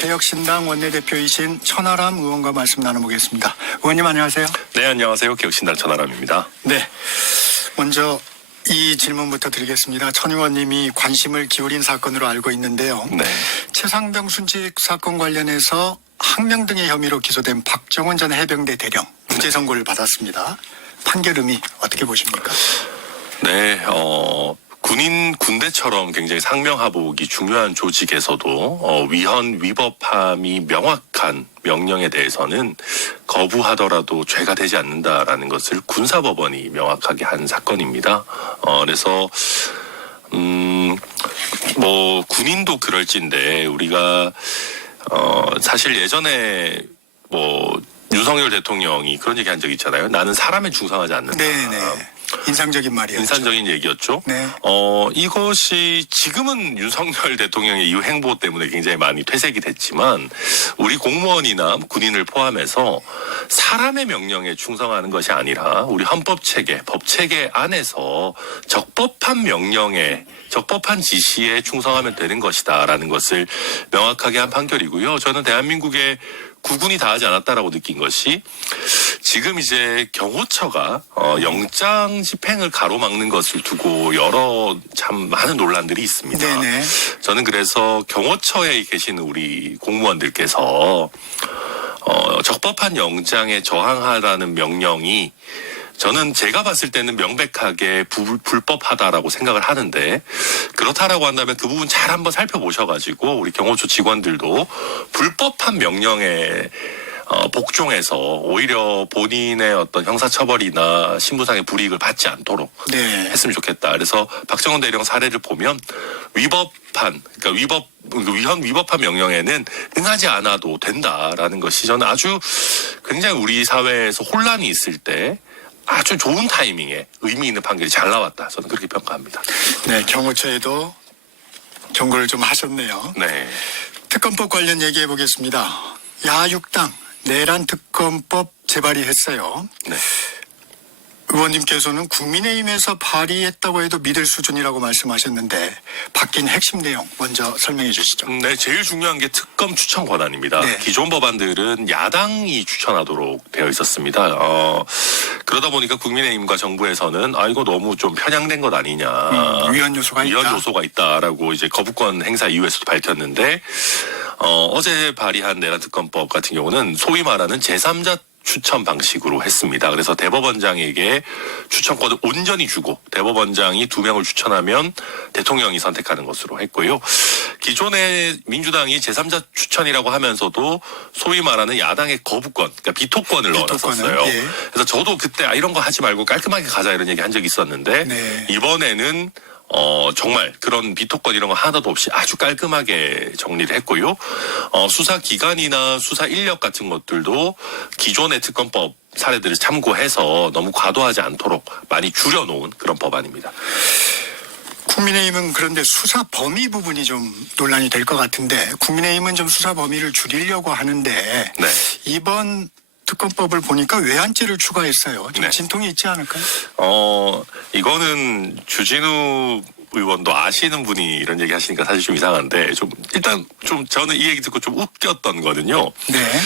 개혁신당 원내대표이신 천하람 의원과 말씀 나눠보겠습니다. 의원님 안녕하세요. 네, 안녕하세요. 개혁신당 천하람입니다. 네, 먼저 이 질문부터 드리겠습니다. 천 의원님이 관심을 기울인 사건으로 알고 있는데요. 네. 최상병 순직 사건 관련해서 항명 등의 혐의로 기소된 박정원 전 해병대 대령 무죄 선고를 받았습니다. 판결 의미 어떻게 보십니까? 네, 군대처럼 굉장히 상명하복이 중요한 조직에서도 위헌 위법함이 명확한 명령에 대해서는 거부하더라도 죄가 되지 않는다라는 것을 군사법원이 명확하게 한 사건입니다. 그래서 뭐 군인도 그럴진데 우리가 사실 예전에 뭐 윤석열 대통령이 그런 얘기 한 적이 있잖아요. 나는 사람에 충성하지 않는다. 네네. 인상적인 말이었죠. 인상적인 얘기였죠. 네. 이것이 지금은 윤석열 대통령의 이 행보 때문에 굉장히 많이 퇴색이 됐지만 우리 공무원이나 군인을 포함해서 사람의 명령에 충성하는 것이 아니라 우리 헌법체계, 법체계 안에서 적법한 명령에 적법한 지시에 충성하면 되는 것이다라는 것을 명확하게 한 판결이고요. 저는 대한민국의 구군이 다 하지 않았다라고 느낀 것이 지금 이제 경호처가 영장 집행을 가로막는 것을 두고 여러 참 많은 논란들이 있습니다. 네네. 저는 그래서 경호처에 계시는 우리 공무원들께서 적법한 영장에 저항하라는 명령이 저는 제가 봤을 때는 명백하게 불법하다라고 생각을 하는데 그렇다라고 한다면 그 부분 잘 한번 살펴보셔가지고 우리 경호처 직원들도 불법한 명령에 복종해서 오히려 본인의 어떤 형사처벌이나 신분상의 불이익을 받지 않도록 네. 했으면 좋겠다. 그래서 박정원 대령 사례를 보면 그러니까 위헌 위법한 명령에는 응하지 않아도 된다라는 것이 저는 아주 굉장히 우리 사회에서 혼란이 있을 때 아주 좋은 타이밍에 의미 있는 판결이 잘 나왔다. 저는 그렇게 평가합니다. 네, 경호처에도 경고를 좀 하셨네요. 네. 특검법 관련 얘기해 보겠습니다. 야육당 내란 특검법 재발의했어요. 네. 의원님께서는 국민의힘에서 발의했다고 해도 믿을 수준이라고 말씀하셨는데 바뀐 핵심 내용 먼저 설명해 주시죠. 네, 제일 중요한 게 특검 추천 권한입니다. 네. 기존 법안들은 야당이 추천하도록 되어 있었습니다. 그러다 보니까 국민의힘과 정부에서는 이거 너무 좀 편향된 것 아니냐. 위헌 요소가 있다. 위헌 요소가 있다라고 이제 거부권 행사 이후에서도 밝혔는데 어제 발의한 내란특검법 같은 경우는 소위 말하는 제3자 추천 방식으로 했습니다. 그래서 대법원장에게 추천권을 온전히 주고 대법원장이 2명을 추천하면 대통령이 선택하는 것으로 했고요. 기존에 민주당이 제3자 추천이라고 하면서도 소위 말하는 야당의 거부권, 그러니까 비토권을 넣어놨었어요. 예. 그래서 저도 그때 이런 거 하지 말고 깔끔하게 가자 이런 얘기 한 적이 있었는데 네. 이번에는 정말 그런 비토권 이런 거 하나도 없이 아주 깔끔하게 정리를 했고요. 수사 기간이나 수사 인력 같은 것들도 기존의 특검법 사례들을 참고해서 너무 과도하지 않도록 많이 줄여놓은 그런 법안입니다. 국민의힘은 그런데 수사 범위 부분이 좀 논란이 될 것 같은데 국민의힘은 좀 수사 범위를 줄이려고 하는데 네. 이번 특검법을 보니까 외환죄를 추가했어요. 좀 네. 진통이 있지 않을까요? 이거는 주진우 의원도 아시는 분이 이런 얘기 하시니까 사실 좀 이상한데 일단 저는 이 얘기 듣고 좀 웃겼던 거는요. 네.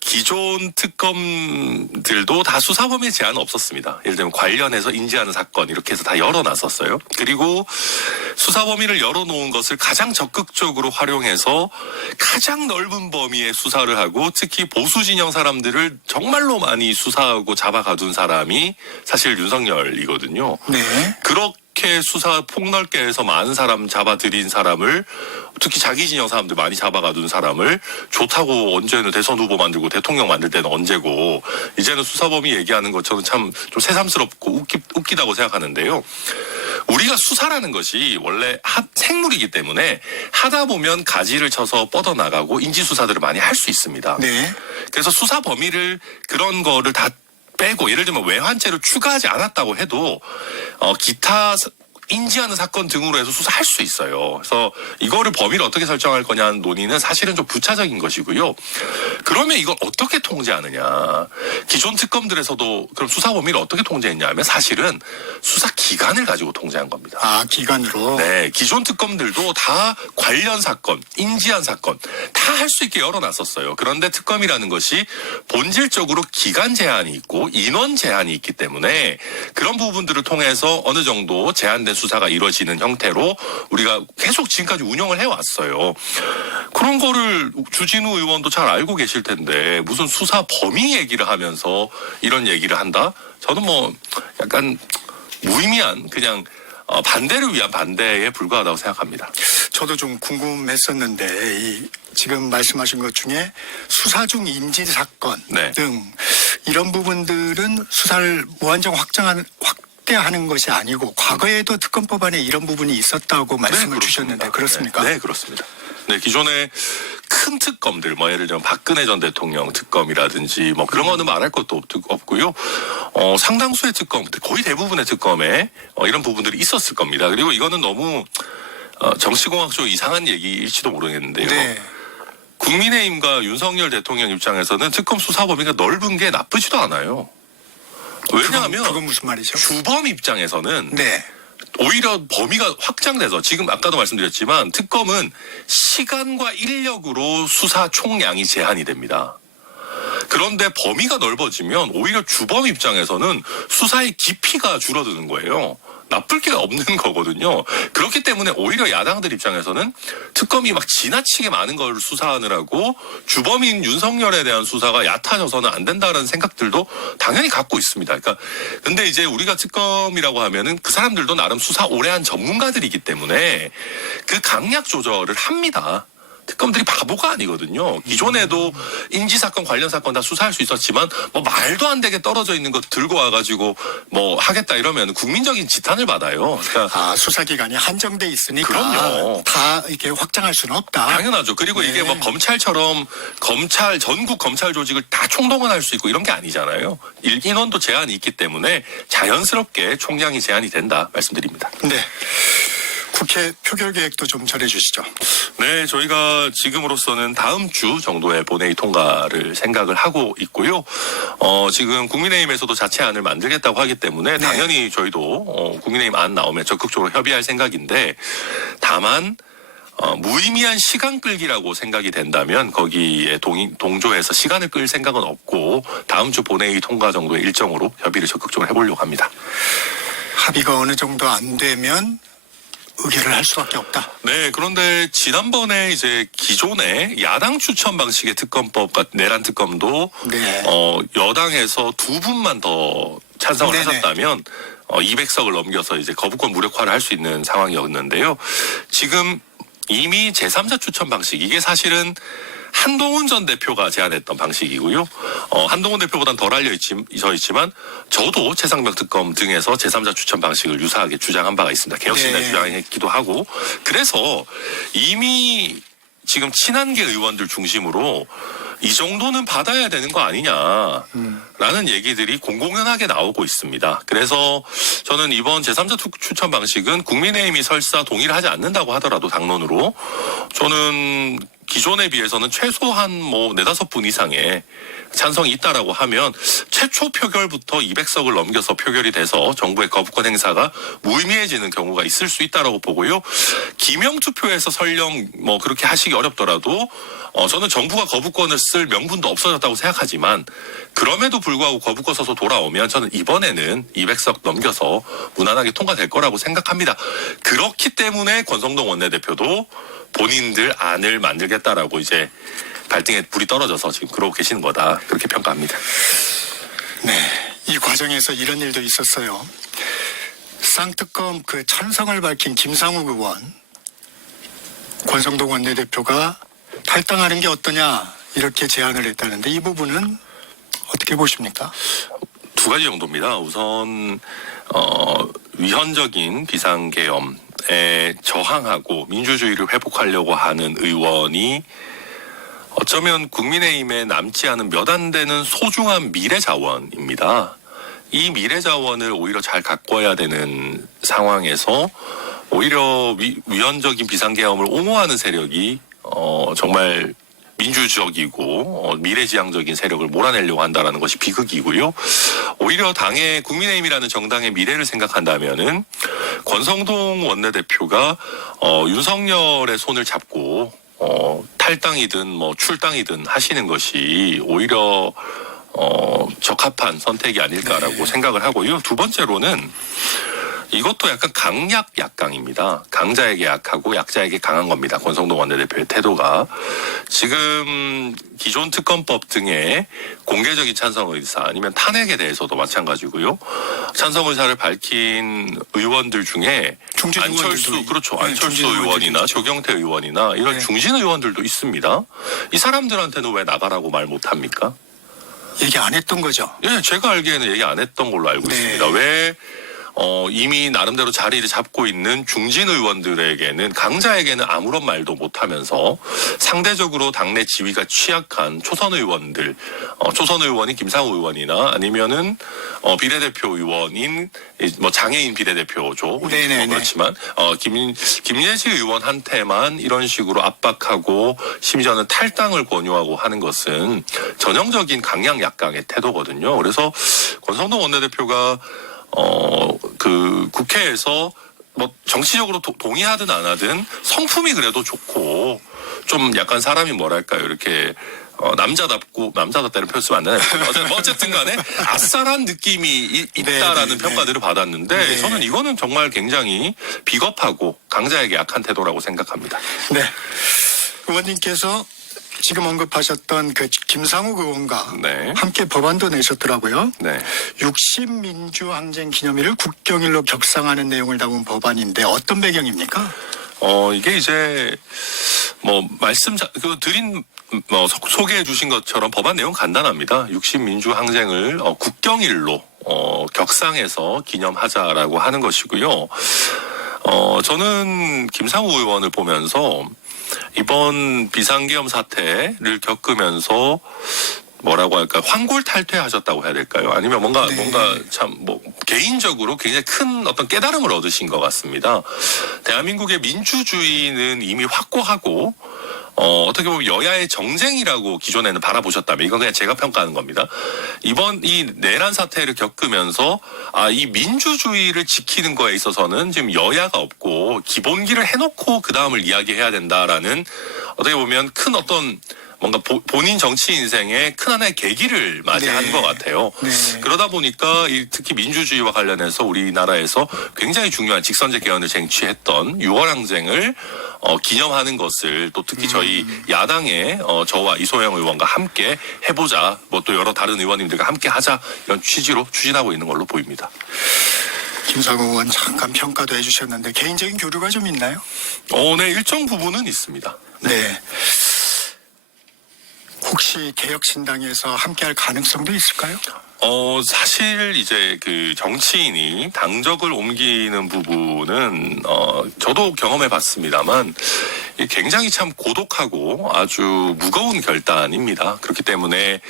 기존 특검들도 다 수사 범위 제한은 없었습니다. 예를 들면 관련해서 인지하는 사건 이렇게 해서 다 열어놨었어요. 그리고 수사 범위를 열어놓은 것을 가장 적극적으로 활용해서 가장 넓은 범위의 수사를 하고 특히 보수 진영 사람들을 정말로 많이 수사하고 잡아가둔 사람이 사실 윤석열이거든요. 네. 그렇게 수사 폭넓게 해서 많은 사람 잡아들인 사람을 특히 자기 진영 사람들 많이 잡아가둔 사람을 좋다고 언제는 대선 후보 만들고 대통령 만들 때는 언제고 이제는 수사범위 얘기하는 것처럼 참 좀 새삼스럽고 웃기다고 생각하는데요. 우리가 수사라는 것이 원래 생물이기 때문에 하다 보면 가지를 쳐서 뻗어나가고 인지수사들을 많이 할 수 있습니다. 네. 그래서 수사 범위를 그런 거를 다 빼고 예를 들면 외환죄를 추가하지 않았다고 해도 기타 인지하는 사건 등으로 해서 수사할 수 있어요. 그래서 이거를 범위를 어떻게 설정할 거냐는 논의는 사실은 좀 부차적인 것이고요. 그러면 이걸 어떻게 통제하느냐. 기존 특검들에서도 그럼 수사 범위를 어떻게 통제했냐 하면 사실은 수사 기간을 가지고 통제한 겁니다. 아, 기간으로. 네, 기존 특검들도 다 관련 사건, 인지한 사건 다 할 수 있게 열어놨었어요. 그런데 특검이라는 것이 본질적으로 기간 제한이 있고 인원 제한이 있기 때문에 그런 부분들을 통해서 어느 정도 제한된 수사가 이루어지는 형태로 우리가 계속 지금까지 운영을 해왔어요. 그런 거를 주진우 의원도 잘 알고 계실 텐데 무슨 수사 범위 얘기를 하면서 이런 얘기를 한다? 저는 뭐 약간 무의미한 그냥 반대를 위한 반대에 불과하다고 생각합니다. 저도 좀 궁금했었는데 지금 말씀하신 것 중에 수사 중 인지 사건 네. 등 이런 부분들은 수사를 무한정 확대하는 것이 아니고 과거에도 특검법 안에 이런 부분이 있었다고 말씀을 그렇습니다. 주셨는데 그렇습니까? 네, 그렇습니다. 네, 기존에 큰 특검들, 뭐 예를 들면 박근혜 전 대통령 특검이라든지 뭐 그런 거는 말할 것도 없고요. 상당수의 특검, 거의 대부분의 특검에 이런 부분들이 있었을 겁니다. 그리고 이거는 너무 정치공학적으로 이상한 얘기일지도 모르겠는데요. 네. 국민의힘과 윤석열 대통령 입장에서는 특검 수사 범위가 넓은 게 나쁘지도 않아요. 왜냐하면 그건 무슨 말이죠? 주범 입장에서는 네. 오히려 범위가 확장돼서 지금 아까도 말씀드렸지만 특검은 시간과 인력으로 수사 총량이 제한이 됩니다. 그런데 범위가 넓어지면 오히려 주범 입장에서는 수사의 깊이가 줄어드는 거예요. 나쁠 게 없는 거거든요. 그렇기 때문에 오히려 야당들 입장에서는 특검이 막 지나치게 많은 걸 수사하느라고 주범인 윤석열에 대한 수사가 얕아져서는 안 된다는 생각들도 당연히 갖고 있습니다. 그러니까 근데 이제 우리가 특검이라고 하면은 그 사람들도 나름 수사 오래 한 전문가들이기 때문에 그 강약 조절을 합니다. 특검들이 바보가 아니거든요. 기존에도 인지사건 관련 사건 다 수사할 수 있었지만 뭐 말도 안 되게 떨어져 있는 것 들고 와가지고 뭐 하겠다 이러면 국민적인 지탄을 받아요. 그러니까 수사기간이 한정돼 있으니까 그럼요. 다 이렇게 확장할 수는 없다. 당연하죠. 그리고 네. 이게 뭐 검찰처럼 전국 검찰 조직을 다 총동원할 수 있고 이런 게 아니잖아요. 인원도 제한이 있기 때문에 자연스럽게 총량이 제한이 된다 말씀드립니다. 네. 국회 표결 계획도 좀 전해주시죠. 네, 저희가 지금으로서는 다음 주 정도에 본회의 통과를 생각을 하고 있고요. 지금 국민의힘에서도 자체안을 만들겠다고 하기 때문에 당연히 저희도 국민의힘 안 나오면 적극적으로 협의할 생각인데 다만 무의미한 시간 끌기라고 생각이 된다면 거기에 동조해서 시간을 끌 생각은 없고 다음 주 본회의 통과 정도의 일정으로 협의를 적극적으로 해보려고 합니다. 합의가 어느 정도 안 되면 의결을 할 수밖에 없다. 네, 그런데 지난번에 이제 기존의 야당 추천 방식의 특검법, 내란 특검도 네. 여당에서 두 분만 더 찬성을 네네. 하셨다면 200석을 넘겨서 이제 거부권 무력화를 할 수 있는 상황이었는데요. 지금 이미 제3자 추천 방식 이게 사실은 한동훈 전 대표가 제안했던 방식이고요. 한동훈 대표보다는 덜 알려져 있지만 저도 최상병 특검 등에서 제3자 추천 방식을 유사하게 주장한 바가 있습니다. 개혁신당 네. 주장했기도 하고 그래서 이미 지금 친한계 의원들 중심으로 이 정도는 받아야 되는 거 아니냐라는 얘기들이 공공연하게 나오고 있습니다. 그래서 저는 이번 제3자 추천 방식은 국민의힘이 설사 동의를 하지 않는다고 하더라도 당론으로 저는 기존에 비해서는 최소한 뭐 4-5분 이상의 찬성이 있다라고 하면 최초 표결부터 200석을 넘겨서 표결이 돼서 정부의 거부권 행사가 무의미해지는 경우가 있을 수 있다라고 보고요. 기명 투표에서 설령 뭐 그렇게 하시기 어렵더라도 저는 정부가 거부권을 쓸 명분도 없어졌다고 생각하지만 그럼에도 불구하고 거부권 써서 돌아오면 저는 이번에는 200석 넘겨서 무난하게 통과될 거라고 생각합니다. 그렇기 때문에 권성동 원내대표도 본인들 안을 만들겠다라고 이제 발등에 불이 떨어져서 지금 그러고 계시는 거다. 그렇게 평가합니다. 네. 이 과정에서 이런 일도 있었어요. 쌍특검 찬성을 밝힌 김상욱 의원, 권성동 원내대표가 탈당하는 게 어떠냐 이렇게 제안을 했다는데 이 부분은 어떻게 보십니까? 두 가지 정도입니다. 우선 위헌적인 비상계엄에 저항하고 민주주의를 회복하려고 하는 의원이 어쩌면 국민의힘에 남지 않은 몇 안 되는 소중한 미래 자원입니다. 이 미래 자원을 오히려 잘 가꿔야 되는 상황에서 오히려 위헌적인 비상계엄을 옹호하는 세력이 정말 민주적이고 미래지향적인 세력을 몰아내려고 한다라는 것이 비극이고요. 오히려 당의 국민의힘이라는 정당의 미래를 생각한다면은 권성동 원내대표가 윤석열의 손을 잡고 탈당이든 뭐 출당이든 하시는 것이 오히려 적합한 선택이 아닐까라고 생각을 하고요. 두 번째로는 이것도 약간 강약 약강입니다. 강자에게 약하고 약자에게 강한 겁니다. 권성동 원내대표의 태도가. 지금 기존 특검법 등의 공개적인 찬성 의사 아니면 탄핵에 대해서도 마찬가지고요. 찬성 의사를 밝힌 의원들 중에 중진 안철수, 의원들도 그렇죠. 네, 안철수 중진 의원이나 의원들도 조경태 의원이나 이런 네. 중진 의원들도 있습니다. 이 사람들한테는 왜 나가라고 말 못합니까? 얘기 안 했던 거죠. 예, 제가 알기에는 얘기 안 했던 걸로 알고 네. 있습니다. 왜 이미 나름대로 자리를 잡고 있는 중진 의원들에게는 강자에게는 아무런 말도 못하면서 상대적으로 당내 지위가 취약한 초선 의원들, 초선 의원인 김상우 의원이나 아니면은 비례대표 의원인 뭐 장애인 비례대표죠. 네네네. 그렇지만 김예지 의원한테만 이런 식으로 압박하고 심지어는 탈당을 권유하고 하는 것은 전형적인 강약 약강의 태도거든요. 그래서 권성동 원내대표가 그 국회에서 뭐 정치적으로 동의하든 안 하든 성품이 그래도 좋고 좀 약간 사람이 뭐랄까요 이렇게 남자답다는 표현 쓰면 안 되나요? 어쨌든 간에 아싸란 느낌이 있다라는 네. 평가들을 받았는데 네. 저는 이거는 정말 굉장히 비겁하고 강자에게 약한 태도라고 생각합니다. 네. 의원님께서 지금 언급하셨던 그 김상욱 의원과 네. 함께 법안도 내셨더라고요. 네. 60민주항쟁 기념일을 국경일로 격상하는 내용을 담은 법안인데 어떤 배경입니까? 이게 이제 뭐 드린 소개해 주신 것처럼 법안 내용 간단합니다. 60민주항쟁을 국경일로 격상해서 기념하자라고 하는 것이고요. 저는 김상우 의원을 보면서 이번 비상계엄 사태를 겪으면서 뭐라고 할까 환골탈퇴하셨다고 해야 될까요? 아니면 뭔가 참 뭐 개인적으로 굉장히 큰 어떤 깨달음을 얻으신 것 같습니다. 대한민국의 민주주의는 이미 확고하고 어떻게 보면 여야의 정쟁이라고 기존에는 바라보셨다면 이건 그냥 제가 평가하는 겁니다. 이번 이 내란 사태를 겪으면서 이 민주주의를 지키는 거에 있어서는 지금 여야가 없고 기본기를 해놓고 그 다음을 이야기해야 된다라는 어떻게 보면 큰 어떤 뭔가 본인 정치 인생의 큰 하나의 계기를 맞이한 네. 것 같아요. 네. 그러다 보니까 특히 민주주의와 관련해서 우리나라에서 굉장히 중요한 직선제 개헌을 쟁취했던 6월 항쟁을 기념하는 것을 또 특히 저희 야당의 저와 이소영 의원과 함께 해보자, 뭐 또 여러 다른 의원님들과 함께 하자 이런 취지로 추진하고 있는 걸로 보입니다. 김상욱 의원 잠깐 평가도 해주셨는데 개인적인 교류가 좀 있나요? 네, 일정 부분은 있습니다. 네. 혹시 개혁신당에서 함께할 가능성도 있을까요? 사실 이제 그 정치인이 당적을 옮기는 부분은 저도 경험해 봤습니다만 굉장히 참 고독하고 아주 무거운 결단입니다. 그렇기 때문에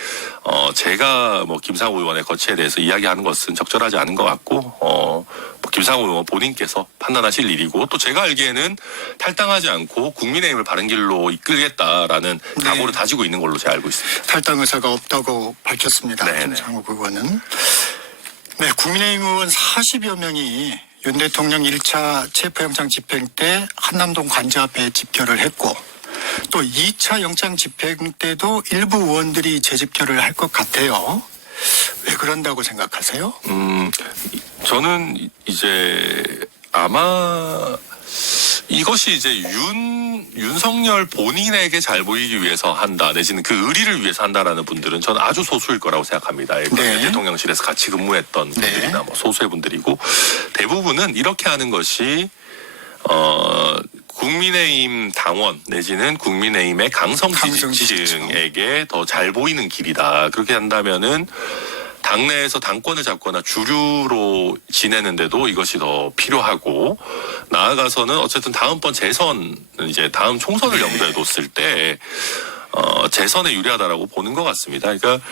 제가 뭐 김상우 의원의 거취에 대해서 이야기하는 것은 적절하지 않은 것 같고 김상우 의원 본인께서 판단하실 일이고 또 제가 알기에는 탈당하지 않고 국민의힘을 바른 길로 이끌겠다라는 각오를 다지고 있는 걸로 제가 알고 있습니다. 탈당 의사가 없다고 밝혔습니다. 네네. 김상욱 의원은. 네, 국민의힘 의원 40여 명이 윤 대통령 1차 체포영장 집행 때 한남동 관저 앞에 집결을 했고 또 2차 영장 집행 때도 일부 의원들이 재집결을 할 것 같아요. 왜 그런다고 생각하세요? 저는 이제 아마 이것이 이제 윤석열 본인에게 잘 보이기 위해서 한다 내지는 그 의리를 위해서 한다라는 분들은 저는 아주 소수일 거라고 생각합니다. 네. 대통령실에서 같이 근무했던 분들이나 뭐 소수의 분들이고 대부분은 이렇게 하는 것이 국민의힘 당원 내지는 국민의힘의 강성 지지층에게 더 잘 보이는 길이다. 그렇게 한다면은 당내에서 당권을 잡거나 주류로 지내는데도 이것이 더 필요하고 나아가서는 어쨌든 다음번 재선 이제 다음 총선을 염두에 뒀을 때 재선에 유리하다라고 보는 것 같습니다. 그러니까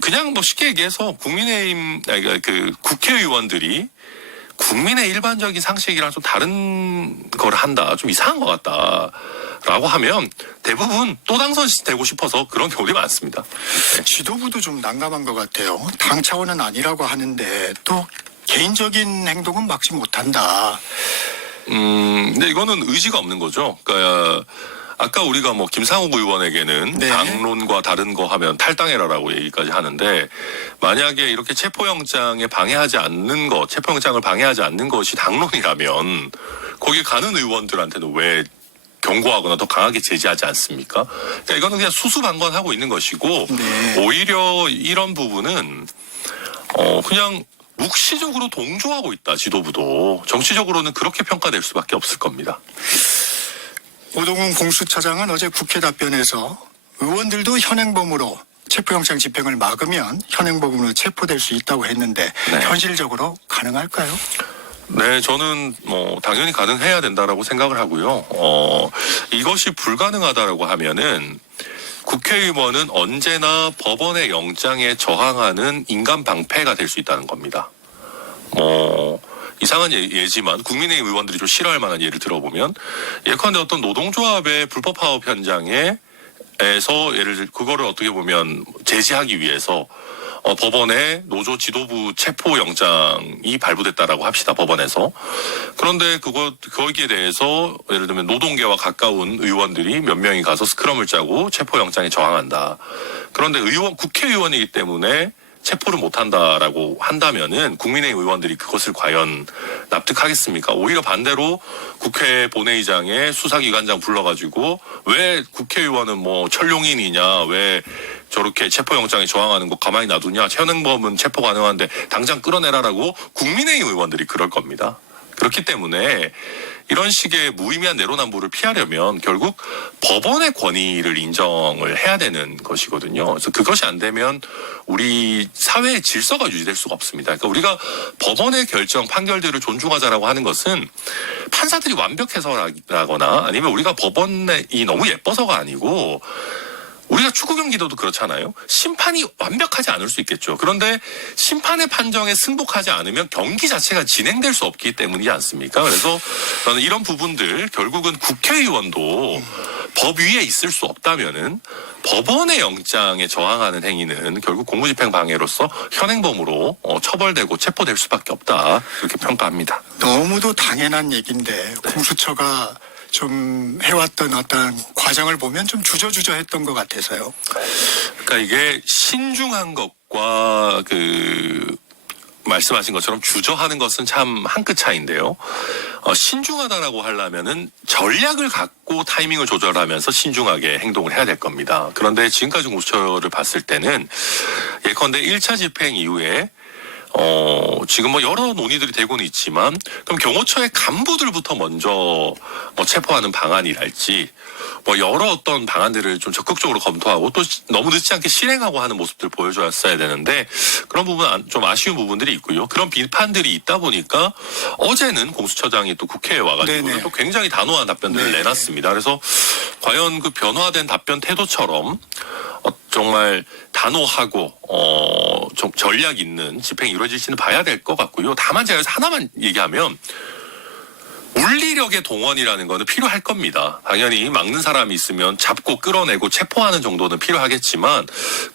그냥 뭐 쉽게 얘기해서 국민의힘 그러니까 그 국회의원들이 국민의 일반적인 상식이랑 좀 다른 걸 한다. 좀 이상한 것 같다. 라고 하면 대부분 또 당선되고 싶어서 그런 경우들이 많습니다. 지도부도 좀 난감한 것 같아요. 당 차원은 아니라고 하는데 또 개인적인 행동은 막지 못한다. 근데 이거는 의지가 없는 거죠. 그러니까 아까 우리가 뭐 김상욱 의원에게는 네. 당론과 다른 거 하면 탈당해라라고 얘기까지 하는데 만약에 이렇게 체포영장을 방해하지 않는 것이 당론이라면 거기 가는 의원들한테는 왜 경고하거나 더 강하게 제지하지 않습니까? 그러니까 이거는 그냥 수수방관하고 있는 것이고 네. 오히려 이런 부분은 그냥 묵시적으로 동조하고 있다. 지도부도 정치적으로는 그렇게 평가될 수밖에 없을 겁니다. 오동훈 공수처장은 어제 국회 답변에서 의원들도 현행범으로 체포영장 집행을 막으면 현행범으로 체포될 수 있다고 했는데 네. 현실적으로 가능할까요? 네, 저는 당연히 가능해야 된다라고 생각을 하고요. 이것이 불가능하다라고 하면은 국회의원은 언제나 법원의 영장에 저항하는 인간 방패가 될 수 있다는 겁니다. 이상한 예지만 국민의힘 의원들이 좀 싫어할 만한 예를 들어보면 예컨대 어떤 노동조합의 불법 파업 현장에서 예를 들어 그거를 어떻게 보면 제지하기 위해서 법원에 노조 지도부 체포 영장이 발부됐다라고 합시다. 법원에서. 그런데 거기에 대해서 예를 들면 노동계와 가까운 의원들이 몇 명이 가서 스크럼을 짜고 체포 영장에 저항한다. 그런데 국회의원이기 때문에 체포를 못한다라고 한다면은 국민의힘 의원들이 그것을 과연 납득하겠습니까? 오히려 반대로 국회 본회의장에 수사기관장 불러가지고 왜 국회의원은 뭐 천룡인이냐, 왜 저렇게 체포영장에 저항하는 거 가만히 놔두냐, 현행범은 체포 가능한데 당장 끌어내라라고 국민의힘 의원들이 그럴 겁니다. 그렇기 때문에 이런 식의 무의미한 내로남불을 피하려면 결국 법원의 권위를 인정을 해야 되는 것이거든요. 그래서 그것이 안 되면 우리 사회의 질서가 유지될 수가 없습니다. 그러니까 우리가 법원의 결정, 판결들을 존중하자라고 하는 것은 판사들이 완벽해서라거나 아니면 우리가 법원이 너무 예뻐서가 아니고 우리가 축구 경기도도 그렇잖아요. 심판이 완벽하지 않을 수 있겠죠. 그런데 심판의 판정에 승복하지 않으면 경기 자체가 진행될 수 없기 때문이지 않습니까? 그래서 저는 이런 부분들 결국은 국회의원도 법 위에 있을 수 없다면은 법원의 영장에 저항하는 행위는 결국 공무집행 방해로서 현행범으로 처벌되고 체포될 수밖에 없다. 그렇게 평가합니다. 너무도 당연한 얘기인데 공수처가 좀 해왔던 어떤 과정을 보면 좀 주저주저했던 것 같아서요. 그러니까 이게 신중한 것과 말씀하신 것처럼 주저하는 것은 참 한 끗 차이인데요. 신중하다라고 하려면은 전략을 갖고 타이밍을 조절하면서 신중하게 행동을 해야 될 겁니다. 그런데 지금까지 공수처를 봤을 때는 예컨대 1차 집행 이후에 지금 뭐 여러 논의들이 되고는 있지만 그럼 경호처의 간부들부터 먼저 체포하는 방안이랄지 뭐 여러 어떤 방안들을 좀 적극적으로 검토하고 또 너무 늦지 않게 실행하고 하는 모습들 보여줬어야 되는데 그런 부분 좀 아쉬운 부분들이 있고요. 그런 비판들이 있다 보니까 어제는 공수처장이 또 국회에 와가지고 네네. 또 굉장히 단호한 답변들을 네네. 내놨습니다. 그래서 과연 그 변화된 답변 태도처럼 정말 단호하고 좀 전략 있는 집행이 이루어질지는 봐야 될 것 같고요. 다만 제가 여기서 하나만 얘기하면 물리력의 동원이라는 거는 필요할 겁니다. 당연히 막는 사람이 있으면 잡고 끌어내고 체포하는 정도는 필요하겠지만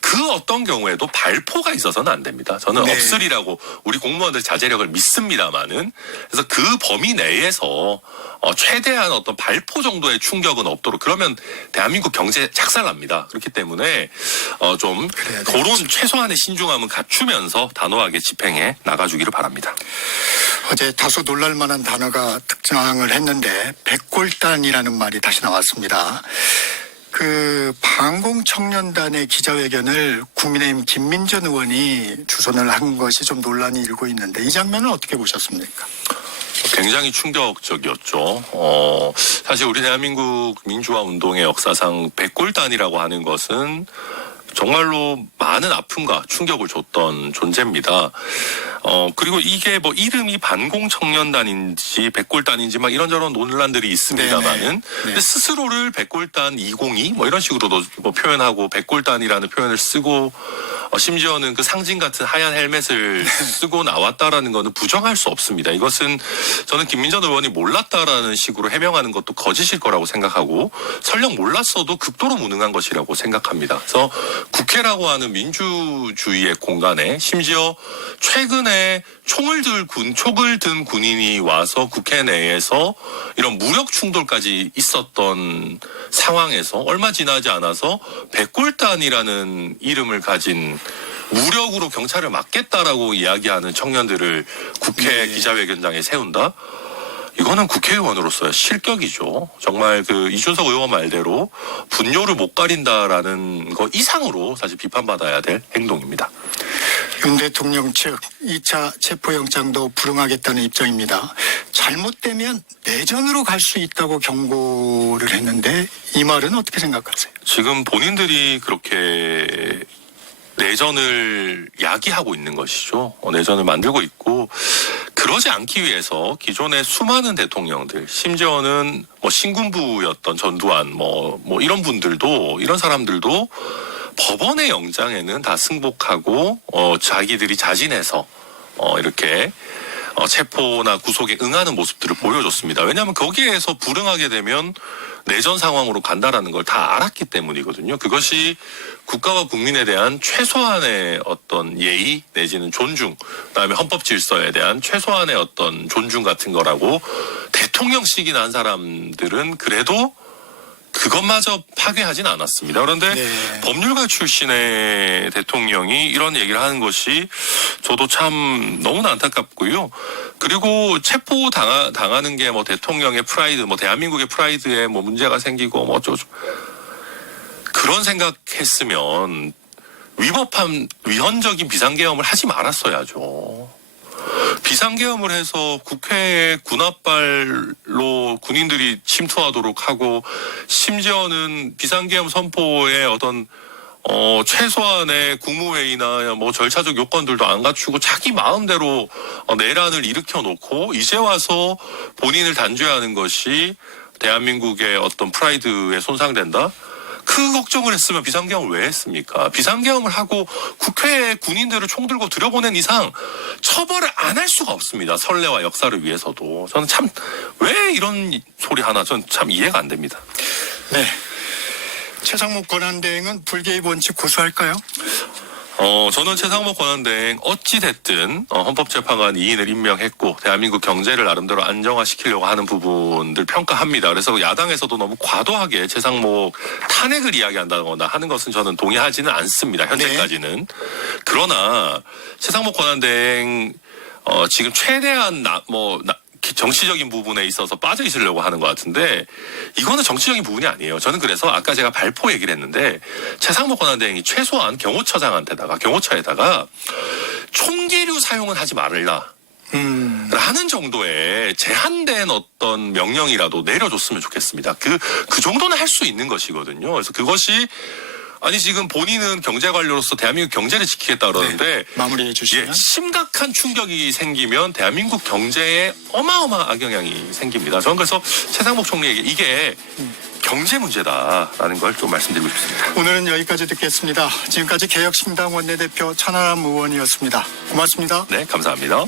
그 어떤 경우에도 발포가 있어서는 안 됩니다. 저는 네. 없으리라고 우리 공무원들 자제력을 믿습니다만은 그래서 그 범위 내에서 최대한 어떤 발포 정도의 충격은 없도록 그러면 대한민국 경제 작살납니다. 그렇기 때문에 좀 그래야 그런 최소한의 신중함은 갖추면서 단호하게 집행해 나가주기를 바랍니다. 어제 다소 놀랄만한 단어가 등장을 했는데 백골단이라는 말이 다시 나왔습니다. 그 방공청년단의 기자회견을 국민의힘 김민전 의원이 주선을 한 것이 좀 논란이 일고 있는데 이 장면은 어떻게 보셨습니까? 굉장히 충격적이었죠. 사실 우리 대한민국 민주화 운동의 역사상 백골단이라고 하는 것은 정말로 많은 아픔과 충격을 줬던 존재입니다. 그리고 이게 뭐 이름이 반공청년단인지 백골단인지 막 이런저런 논란들이 있습니다만은 근데 스스로를 백골단 202 뭐 이런 식으로도 뭐 표현하고 백골단이라는 표현을 쓰고 심지어는 그 상징 같은 하얀 헬멧을 쓰고 나왔다라는 거는 부정할 수 없습니다. 이것은 저는 김민전 의원이 몰랐다라는 식으로 해명하는 것도 거짓일 거라고 생각하고 설령 몰랐어도 극도로 무능한 것이라고 생각합니다. 그래서 국회라고 하는 민주주의의 공간에 심지어 최근에 촉을 든 군인이 와서 국회 내에서 이런 무력 충돌까지 있었던 상황에서 얼마 지나지 않아서 백골단이라는 이름을 가진 무력으로 경찰을 막겠다라고 이야기하는 청년들을 국회 기자회견장에 세운다? 이거는 국회의원으로서의 실격이죠. 정말 그 이준석 의원 말대로 분뇨를 못 가린다라는 거 이상으로 사실 비판받아야 될 행동입니다. 윤 대통령 측 2차 체포영장도 불응하겠다는 입장입니다. 잘못되면 내전으로 갈 수 있다고 경고를 했는데 이 말은 어떻게 생각하세요? 지금 본인들이 그렇게 내전을 야기하고 있는 것이죠. 내전을 만들고 있고 그러지 않기 위해서 기존의 수많은 대통령들 심지어는 뭐 신군부였던 전두환 뭐 이런 분들도 이런 사람들도 법원의 영장에는 다 승복하고 자기들이 자진해서 이렇게 체포나 구속에 응하는 모습들을 보여줬습니다. 왜냐하면 거기에서 불응하게 되면 내전 상황으로 간다라는 걸 다 알았기 때문이거든요. 그것이 국가와 국민에 대한 최소한의 어떤 예의 내지는 존중, 그다음에 헌법 질서에 대한 최소한의 어떤 존중 같은 거라고 대통령직이나 한 사람들은 그래도 그것마저 파괴하진 않았습니다. 그런데 법률가 출신의 대통령이 이런 얘기를 하는 것이 저도 참 너무나 안타깝고요. 그리고 체포 당하는 게 뭐 대통령의 프라이드, 뭐 대한민국의 프라이드에 뭐 문제가 생기고 뭐 어쩌고 그런 생각했으면 위헌적인 비상계엄을 하지 말았어야죠. 비상계엄을 해서 국회에 군합발로 군인들이 침투하도록 하고 심지어는 비상계엄 선포에 어떤 최소한의 국무회의나 뭐 절차적 요건들도 안 갖추고 자기 마음대로 내란을 일으켜 놓고 이제 와서 본인을 단죄하는 것이 대한민국의 어떤 프라이드에 손상된다? 그 걱정을 했으면 비상계엄을 왜 했습니까? 비상계엄을 하고 국회에 군인들을 총 들고 들여보낸 이상 처벌을 안 할 수가 없습니다. 선례와 역사를 위해서도. 저는 참 왜 이런 소리 하나 전 참 이해가 안 됩니다. 네. 최상목 권한대행은 불개입 원칙 고수할까요? 저는 최상목 권한대행 어찌됐든 헌법재판관 2인을 임명했고 대한민국 경제를 나름대로 안정화시키려고 하는 부분들 평가합니다. 그래서 야당에서도 너무 과도하게 최상목 탄핵을 이야기한다거나 하는 것은 저는 동의하지는 않습니다. 현재까지는. 그러나 최상목 권한대행 지금 최대한 정치적인 부분에 있어서 빠져 있으려고 하는 것 같은데 이거는 정치적인 부분이 아니에요. 저는 그래서 아까 제가 발포 얘기를 했는데 최상목 권한대행이 최소한 경호처에다가 총기류 사용은 하지 말라. 라는 정도의 제한된 어떤 명령이라도 내려줬으면 좋겠습니다. 그 정도는 할 수 있는 것이거든요. 그래서 그것이 아니 지금 본인은 경제 관료로서 대한민국 경제를 지키겠다 그러는데 마무리해 주시면 심각한 충격이 생기면 대한민국 경제에 어마어마한 악영향이 생깁니다. 저는 그래서 최상목 총리에게 이게 경제 문제다라는 걸 좀 말씀드리고 싶습니다. 오늘은 여기까지 듣겠습니다. 지금까지 개혁신당 원내대표 천하람 의원이었습니다. 고맙습니다. 네, 감사합니다.